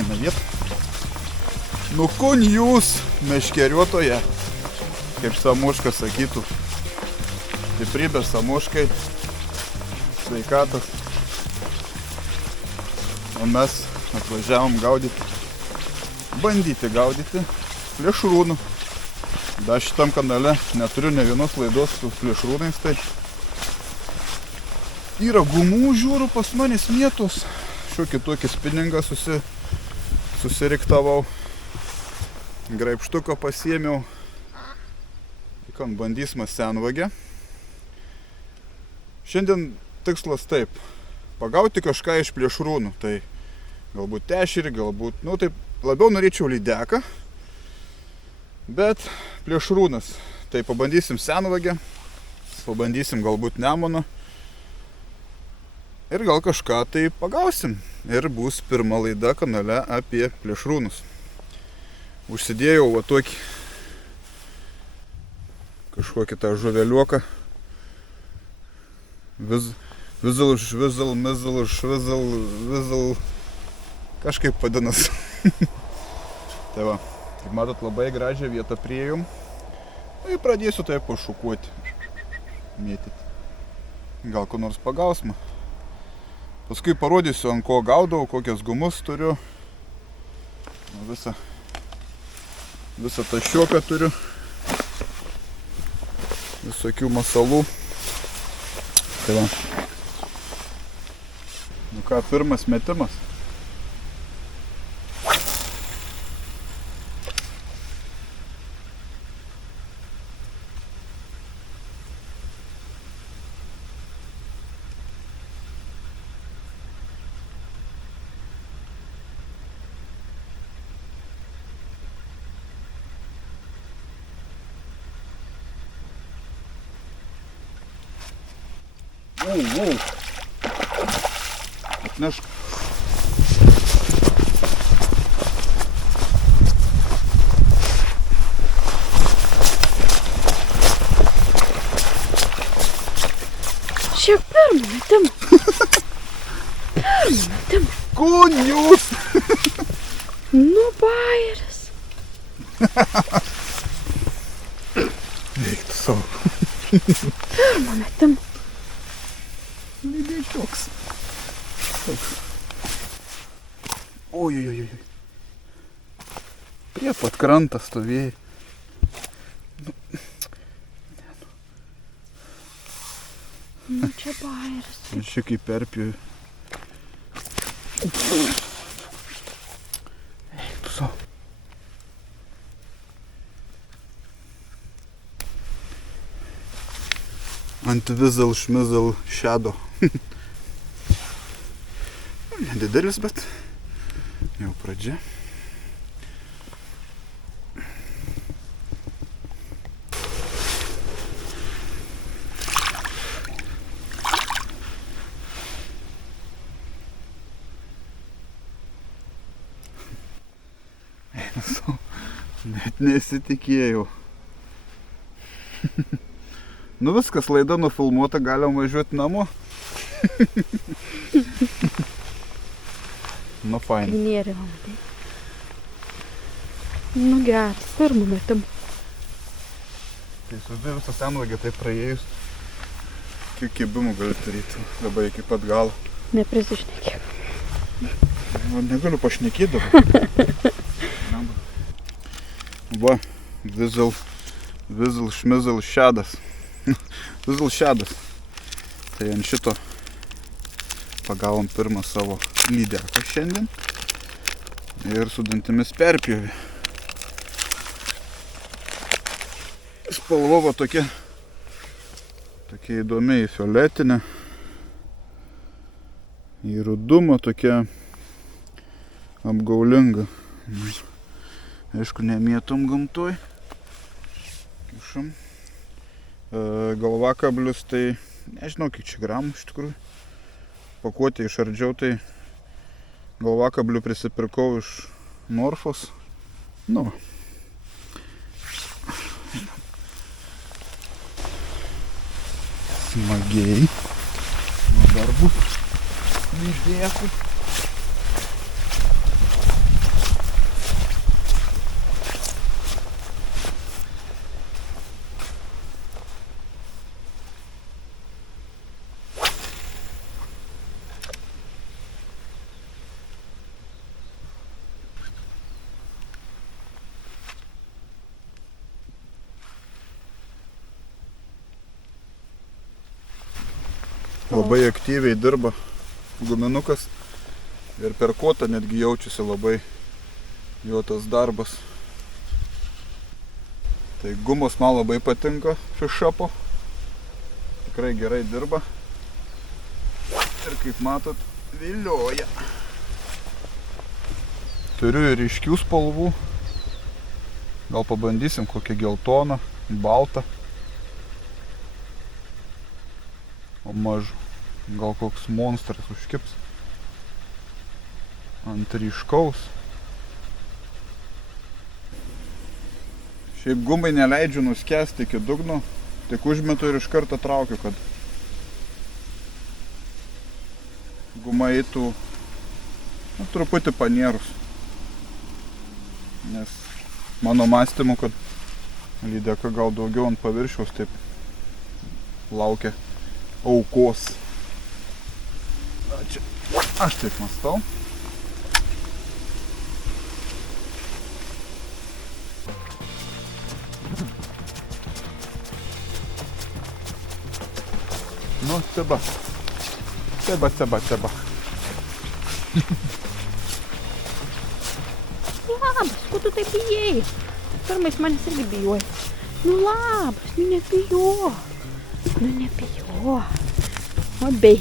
faina vieta. Nu kun jūs, meškeriuotoje, kaip Samuškas sakytų, stiprybės Samuškai, sveikatas. O mes atvažiavom bandyti gaudyti plėšrūnų. Dar šitam kanale neturiu ne vienos laidos su plėšrūnais, tai yra gumų, žiūriu, pas manęs mėtos. Šiokį tokį spiningą susiriktavau. Graibštuką pasiėmiau. Kan bandysime senvagę. Šiandien tikslas taip. Pagauti kažką iš plėšrūnų. Tai galbūt ešerį, galbūt, taip labiau norėčiau lydeką. Bet plėšrūnas. Tai pabandysim senvagę. Pabandysim galbūt nemoną. Ir gal kažką tai pagausim. Ir bus pirma laida kanale apie plėšrūnus. Užsidėjau va tokį kažkokį tą žuveliuoką. Vizal, kažkaip vadinas. Tai va, kaip matot, labai gražią vietą priėjom. Ir pradėsiu taip pašukuoti. Mėtyti. Gal ko nors pagausime. Paskui parodysiu, ant ko gaudau, kokias gumus turiu. Visą tą šioką turiu. Visokių masalų. Tai va. Nu ką, pirmas metimas. Wow. Atnešk. Šiek pirmą metimą. Kun jūs? Nu, bajeris. Eik tu savo. Pirmą metimą. Lydėčioks. Oi. Prie pat krantą stovėjai. Nu, čia bajeris. Čia kaip perpjūvi. Eik tu savo. Antivizal, šmizal, šedo. Nedidelis, bet jau pradžia. Net nesitikėjau. Nu viskas, laida nufilmuota, galim važiuoti namo. Nu fain. Nėri, matai. Nu geras, pirmą metimą. Tai suždai visą senvagę taip praėjus. Kiek kibimų gali turėti, dabar iki pat galo. Neprisišnekėk. Negaliu pašnekėti dabar. Va, vizal, šmizal, šedas. Vizal šedas. Tai ant šito pagavom pirmą savo lydeką šiandien. Ir su dantimis perpjovė. Spalva va tokia įdomiai fioletinė. Į rudumą tokia apgaulinga. Aišku, nemėtom gamtoj. Kišam. Galvakablius tai, nežinau, kiek čia gramų iš tikrųjų. Pakuotę išardžiau, tai galvakablių prisipirkau iš Norfos. Nu. Smagiai. Nu, dar bus lydėkų. Labai aktyviai dirba guminukas ir per kotą netgi jaučiasi labai jo tas darbas. Tai gumos man labai patinka Fišapo. Tikrai gerai dirba. Ir kaip matot, vilioja. Turiu ir ryškių spalvų. Gal pabandysim kokią geltoną, baltą. O mažu. Gal koks monstras užkips. Ant ryškaus. Šiaip gumbai neleidžiu nuskęsti iki dugno. Tik užmetu ir iš karto traukiu, kad guma eitų truputį panėrus. Nes mano mąstymu, kad lydeka gal daugiau ant paviršiaus taip laukia aukos. Aš taip mąstau. Nu, seba. Seba. Labas, ko tu taip bijai? Pirmais manęs irgi bijoji. Nu labas, nu nebijok. Nu nebijok. O bei.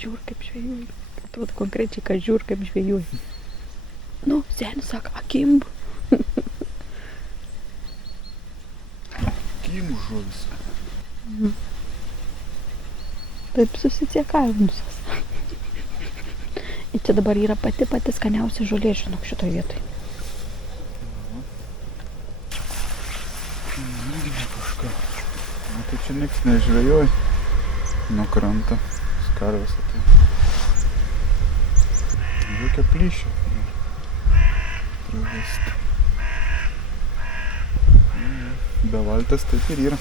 Žiūr kaip žvėjuoji. Atrodo konkrečiai, kad žiūr kaip žvėjuoji. Nu, senis sako, akim. Akim žuvis. Taip susiciekavimusios. Ir čia dabar yra pati skaniausia žolė, žinok, šitoj vietoj. Kažką. Nu, tai čia niks nežvėjuoja. Nuo krantą. Skarvės atėjo. Jokia plyšė. Pravesti. Be valtės taip ir yra.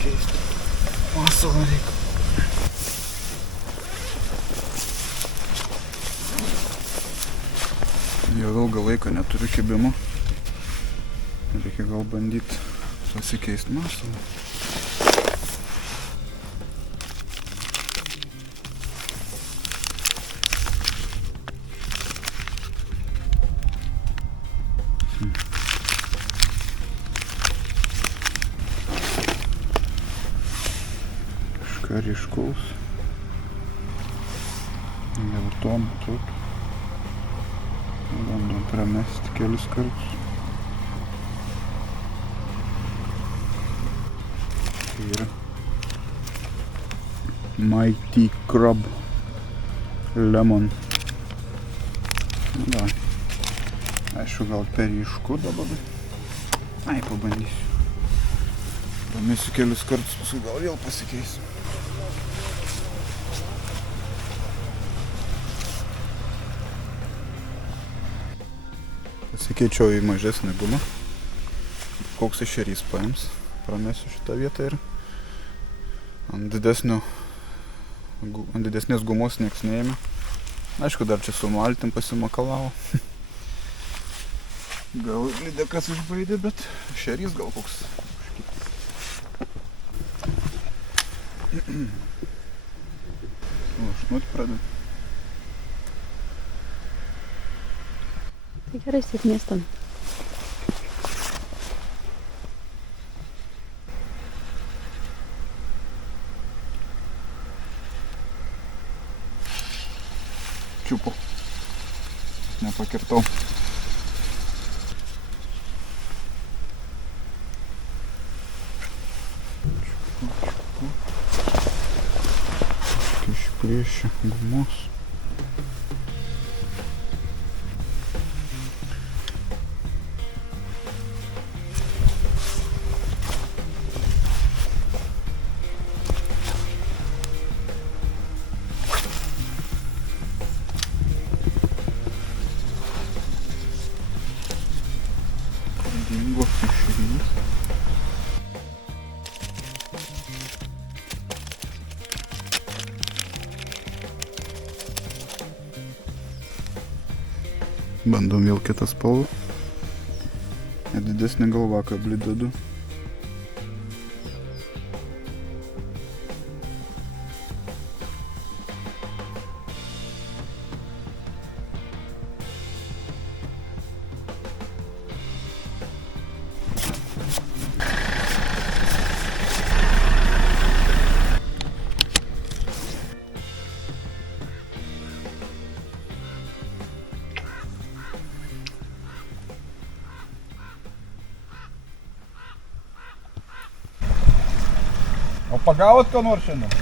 Keisti. Masalą reikia. Jau ilgą laiką neturiu kibimo. Reikia gal bandyti pasikeisti masalą. Kažką ryškaus. Geltoną tokį. Bandom pramesti kelis kartus. Tai yra Mighty Crab Lemon. Da. Aišku, gal per ryšku dabar. Ai, pabandysiu. Pamesiu kelis kartus, paskui gal vėl pasikeisiu. Pasikeičiau į mažesnį gumą. Koks ešerys paims. Pramesiu šitą vietą ir ant didesnės gumos nieks neėmė. Aišku, dar čia su maltim pasimakalavo. Gal lydekas išbaidė, bet ešerys gal koks užkiptas. O, šnut pradedu. Tai gerai, sėkmės ten. Čiupo. Nepakirtau. Čiupu. Išplėšia gumos. Bandom vėl kitą spalvą. Ir didesnį galvakablį dedu. O pagavot ką nors šiandien?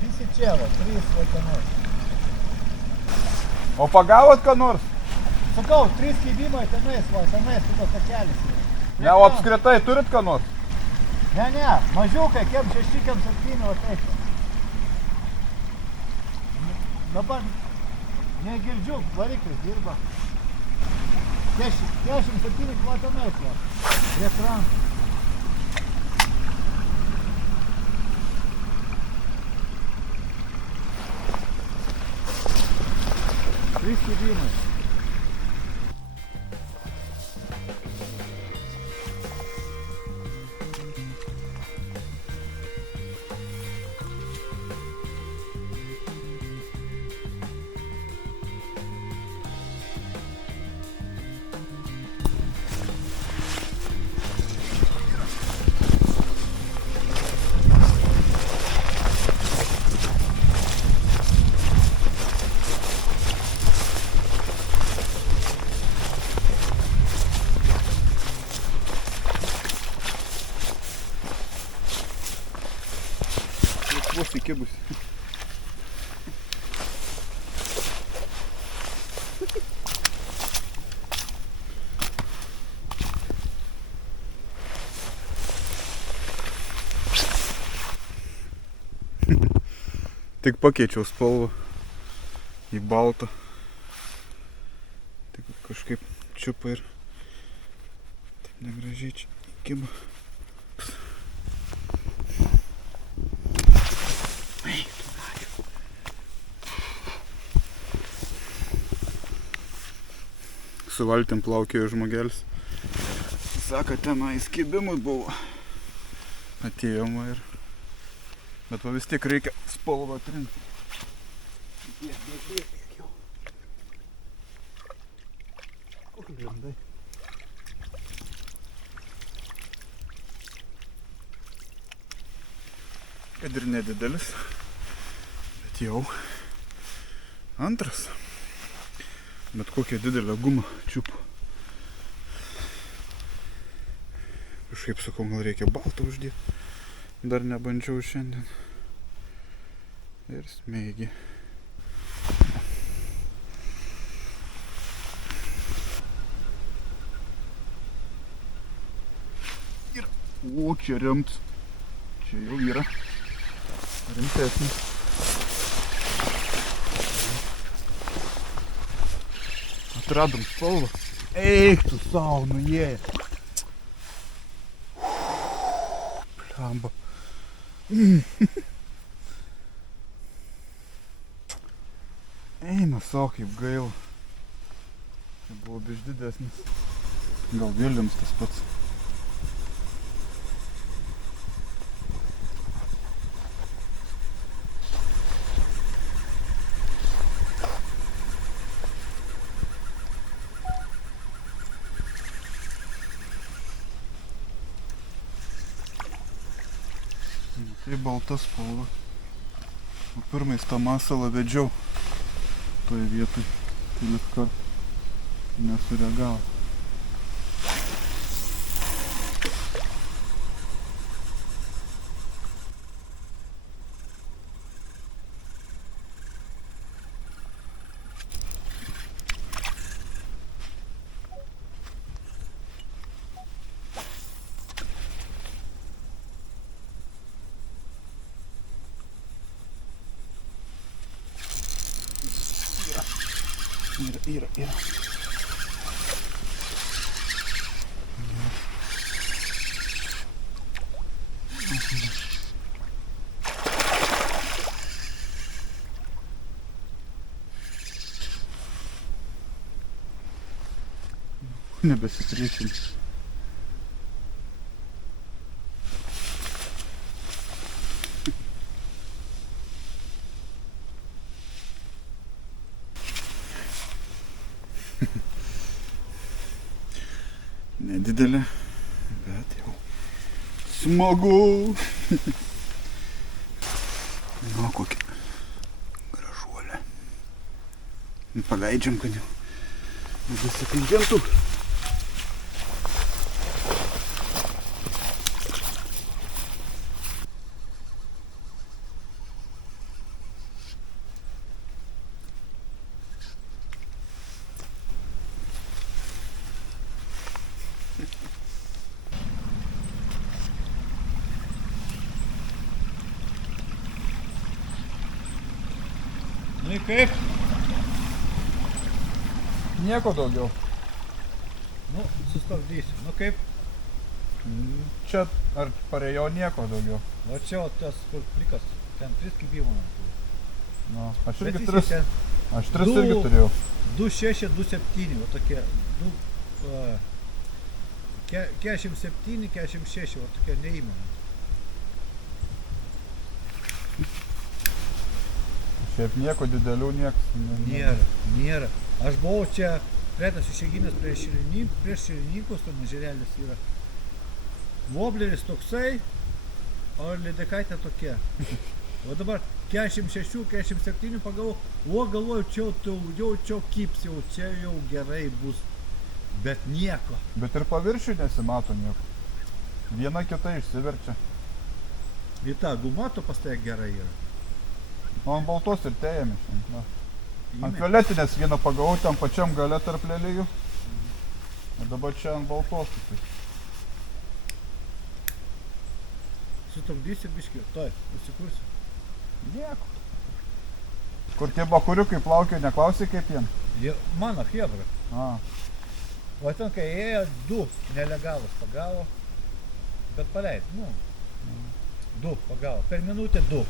Visi čia, va, 3 vaikinus. O pagavot ką nors? Sakau, 3 kibimai tenais, va, tenais, kitos takelis yra. Ne, o apskritai turit ką nors? Ne, mažiukai, kiem 6, kiem 7, va taip. Dabar negirdžiu, variklis dirba. 47 va tenais, va, prie kranto. Trys kibimai. Vos įkibus. Tik pakeičiau spalvą į baltą. Tik kažkaip čiupa ir taip negražiai čia įkiba. Su valtim plaukėjo žmogelis. Sako, tenais kibimui buvo. Atėjom ir... Bet va vis tiek reikia spalvą trinti. Bėk jau. Kokį lindai? Kad ir nedidelis. Bet jau antras. Bet kokią didelę gumą čiupu. Kažkaip sakau, gal reikia baltą uždėti. Dar nebandžiau šiandien. Ir smėgi. Ir... O, čia rimts. Čia jau yra rimtesnis. Atradom spalvą. Eik tu savo, nuėjai. Pliamba. Eina savo, kaip gaila. Čia buvo biš didesnis. Gal Viljams tas pats. Tai balta spalva. O pirmais tą masalą vedžiau toje vietoj. Kelis kart nesureagavo. Yra. nebesipriešinti. Nedidelė, bet jau smagu. Nu, kokia gražuolė. Paleidžiam, kad jau nebesikandžiantų. Nu ir kaip? Nieko daugiau. Nu, sustabdysiu. Nu kaip? Čia ar parėjo nieko daugiau. O čia o tas kur plikas, ten 3 kibimų. Nu, aš Bet irgi visi 3. ten Aš 3 irgi turėjau. 2,6, 2,7, va tokie. 47, 46, va tokie neįmami. Šiaip nieko didelių nieks. Nėra. Aš buvau čia praeitas išeiginės prieš šilininkus, ten žerelis yra. Vobleris toksai, o lydekaitė tokia. O dabar 46, 47 pagavau, o galvoju, čia kips, jau čia jau gerai bus. Bet nieko. Bet ir paviršių nesimato nieko. Viena kita išsiverčia. Ir ta guma to pas tai gerai yra. Nu, ant baltos ir tėjami šiandien. Ant Įmė. violetinės vieną pagavau ten pačiam gale tarp lelijų. O dabar čia ant baltos. Tai. Sutupdysi biškį, toj, užsikursi. Nieko. Kur tie bakuriukai plaukė, neklausai kaip jiem? Mano hebra. A, O ten kai ėjo 2 nelegalus pagavo, bet paleid, nu. 2 pagavo, per minutę 2.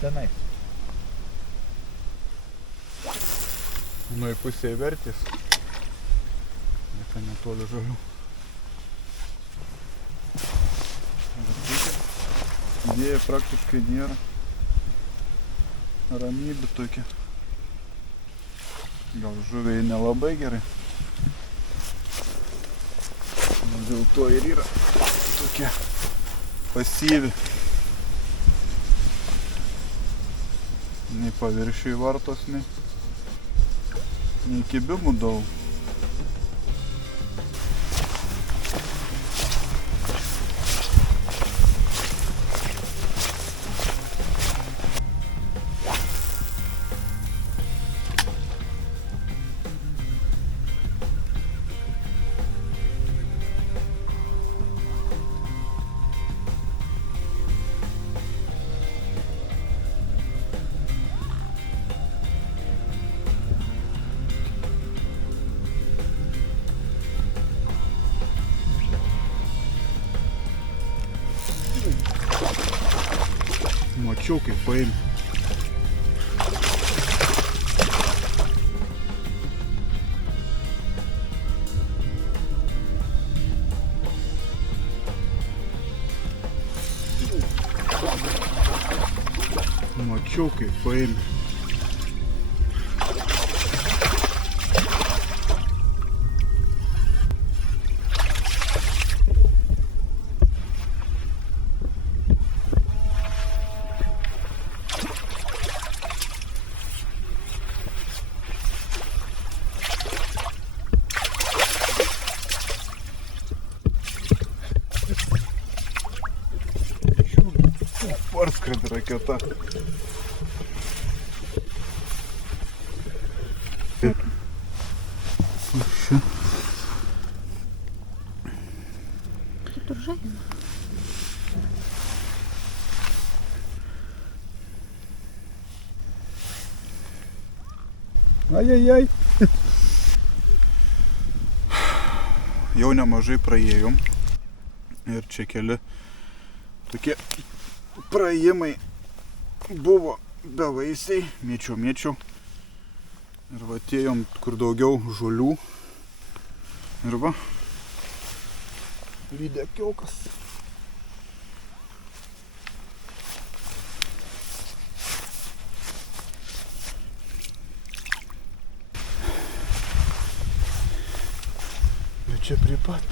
Tenais. nu į pusę įvertys. Vieta netoli žalių. Idėja praktiškai nėra. Ramybė tokia. Gal žuviai nelabai gerai. Dėl to ir yra tokia pasyvi. Nei paviršiui vartos, nei kibimų daug. Mačiau, kaip paėmė. Mačiau, kaip paėmė. Parskrenda raketa. Тут ржавина. Ajajaj. Jau nemažai praėjom. Ir čia keli tokie praėjimai buvo bevaisiai, mėčiau. Ir va atėjom, kur daugiau žolių. Ir va, lydekiokas. Bet čia prie pat.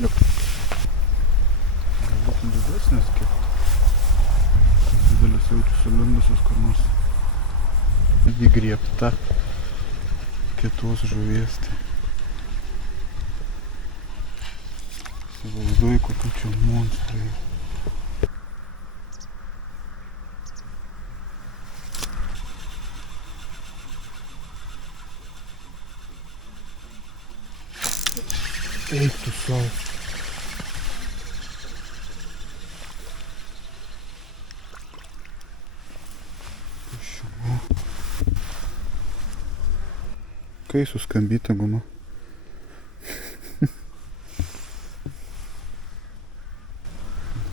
Jok. Galbūt didesnės kiek. Didelis jaučiu sulindusios kur nors. Įgriebta kitos žuvies. Įsivaizduoju, kokiu čia monstrai. Eik tu sau. Kai suskambyta guma.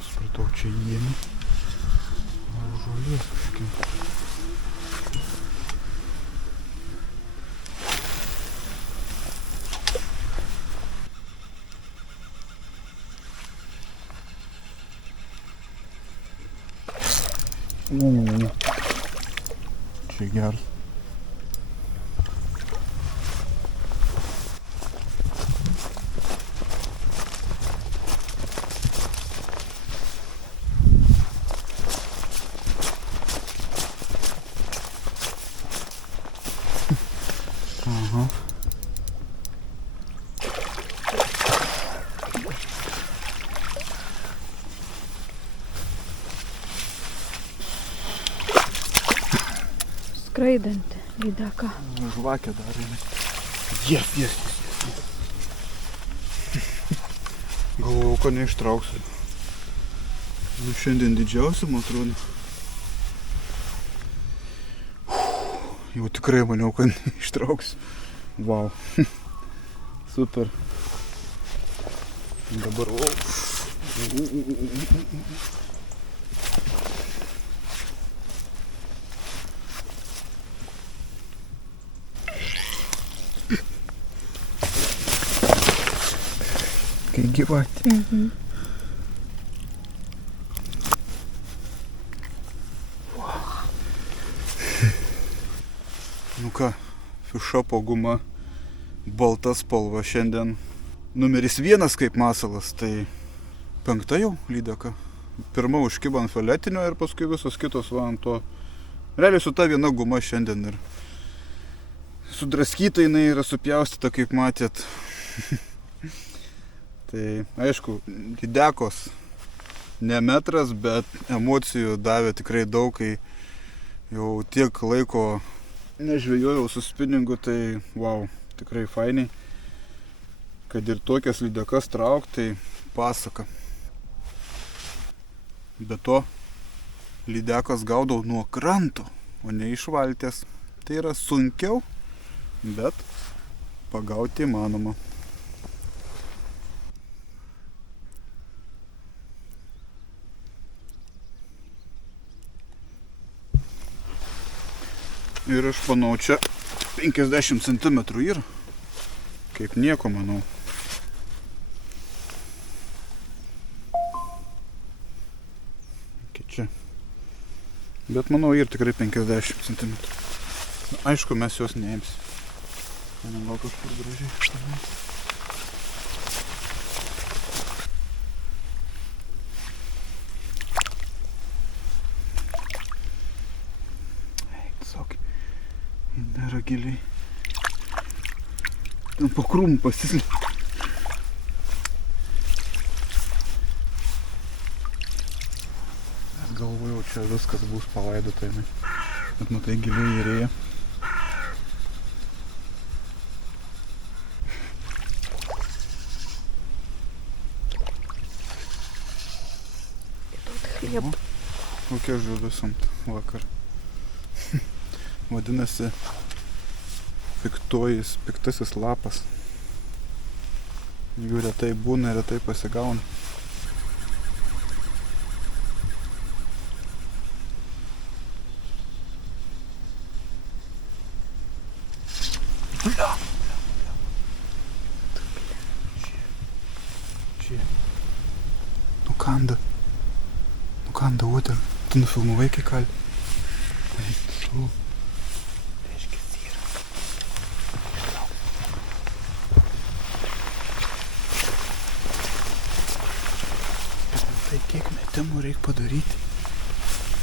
Supratau, čia iemi. Žolės kažkiek. Čia geras. Aha. Skraidanti lydeka. Žvakę dar jinai. Yes. Galvojau, ko neištrauksiu. Nu, šiandien didžiausia, man atrodo. Jau tikrai maniau, kad neištrauksiu. Wow. Super. Dabar. Kai gyvatė. Nu ką, fišopo guma, balta spalva šiandien numeris 1 kaip masalas, tai 5 jau lydeka. Pirma užkibo ant filetinio ir paskui visos kitos va ant to. Realiai su ta viena guma šiandien ir sudraskyta jinai yra supjaustyta, kaip matėt. Tai aišku, lydekos ne metras, bet emocijų davė tikrai daug, kai jau tiek laiko nežvejojau su spinningu, tai wow, tikrai fainiai. Kad ir tokias lydekas trauk, tai pasaka. Be to, lydekas gaudau nuo kranto, o ne iš valties. Tai yra sunkiau, bet pagauti įmanoma. Ir aš manau, čia 50 cm yra. Kaip nieko, manau. Iki čia. Bet manau, ir tikrai 50 cm. Aišku, mes jos neimsim. Manau, gal kažkur gražiai ištamės. Nėra giliai. Ten po krūmų pasislėpė. Aš galvojau, čia viskas bus palaidota. Bet matai, giliai įrėja. Kokia žuvis ant vakar. Vadinasi, piktasis lapas. Jų retai būna, retai pasigauna. Čia. Nukanda, ot ir tu nufilmavai, kai kali. Tu. Reiškia, yra. Tai kiek metimų reikia padaryti?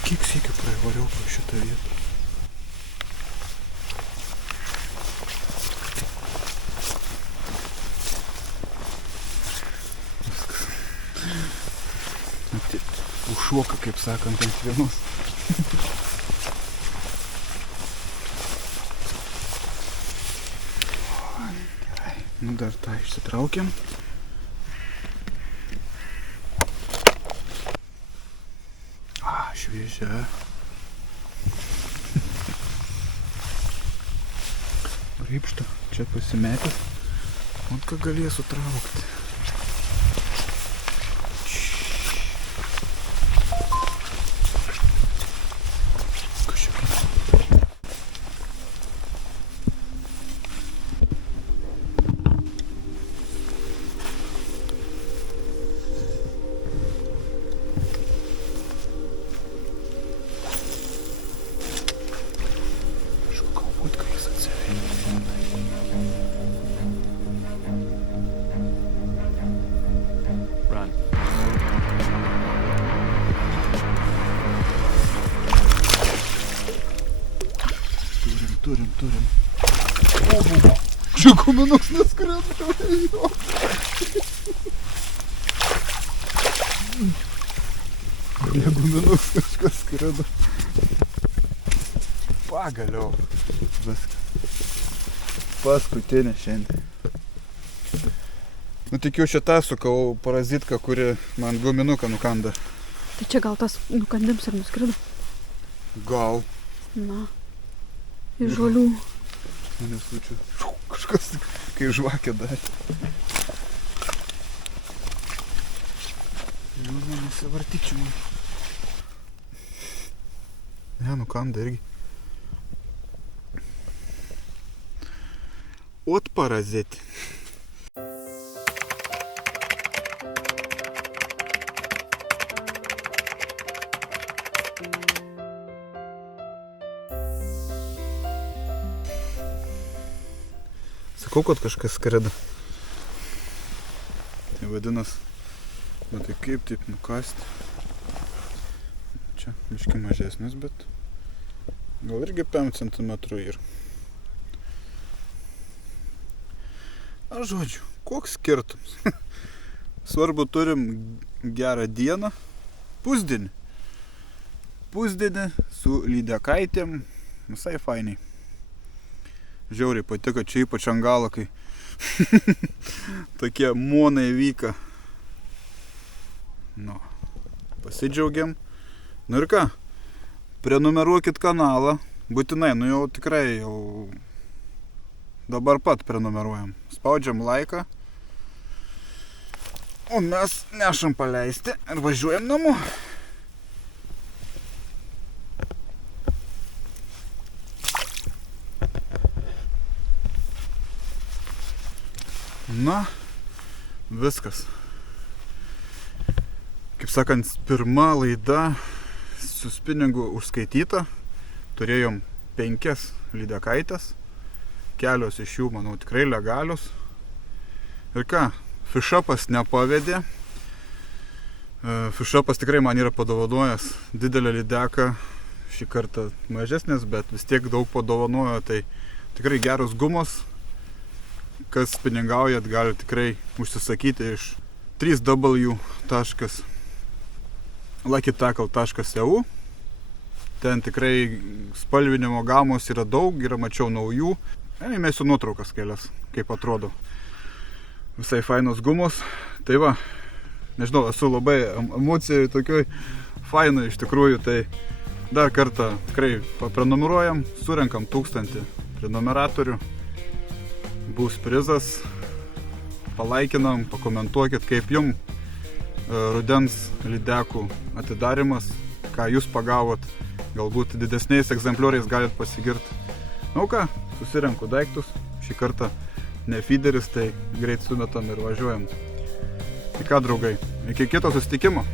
Kiek siekių praivariau pro šitą vietą? Užšoka, kaip sakant, ant vienos. Gerai, nu dar tą išsitraukiam. Šviežia. Rypšta, čia pasimetęs. O ką galėsiu traukti? Turim. Čia guminuks neskrenda. Ne guminuks kažkas skrenda. Pagaliau. Viskas. Paskutinė šiandien. Nu tikiu šitą sukau parazitką, kuri man guminuką nukanda. Tai čia gal tas nukandims ir nuskrido? Gal. Na. Iš žolių. Nesučiu. Kažkas, kai žvakė darė. Nu, nesivartyčiau man. Ne, nukanda irgi. Ot parazitė. Sakau, kad kažkas skrenda. Tai vadinas, tai kaip taip nukasti. Čia biškį mažesnis, bet gal irgi 5 cm ir. A žodžiu, koks skirtumas. Svarbu, turim gerą dieną, pusdienį. Pusdienį su lydekaitėm, visai fainiai. Žiauriai patiko, čia ypač ant galo, kai tokie monai vyka. Nu, pasidžiaugiam. Nu ir ką, prenumeruokit kanalą, būtinai, nu jau tikrai jau dabar pat prenumeruojam. Spaudžiam laiką, o mes nešam paleisti ir važiuojam namo. Na, viskas. Kaip sakant, pirma laida su spiningu užskaityta. Turėjom 5 lydekaites. Kelios iš jų, manau, tikrai legalios. Ir ką, Fishupas nepavedė. Fishupas tikrai man yra padovanojęs didelę lydeką. Šį kartą mažesnės, bet vis tiek daug padovanojo. Tai tikrai geros gumos. Kas spiningaujat, gali tikrai užsisakyti iš www.luckytackle.eu. Ten tikrai spalvinimo gamos yra daug, yra mačiau naujų. Įmėsiu nuotraukas kelias, kaip atrodo. Visai fainos gumos. Tai va, nežinau, esu labai emocijai tokioj fainai iš tikrųjų. Tai dar kartą tikrai paprenumeruojam, surenkam 1000 prenumeratorių. Bus prizas, palaikinam, pakomentuokit, kaip jum rudens lydekų atidarimas, ką jūs pagavot, galbūt didesniais egzemplioriais galit pasigirti. Nu ką, susirenku daiktus, Šį kartą ne feederis, tai greit sumetam ir važiuojam. Tai ką, draugai, iki kito susitikimo.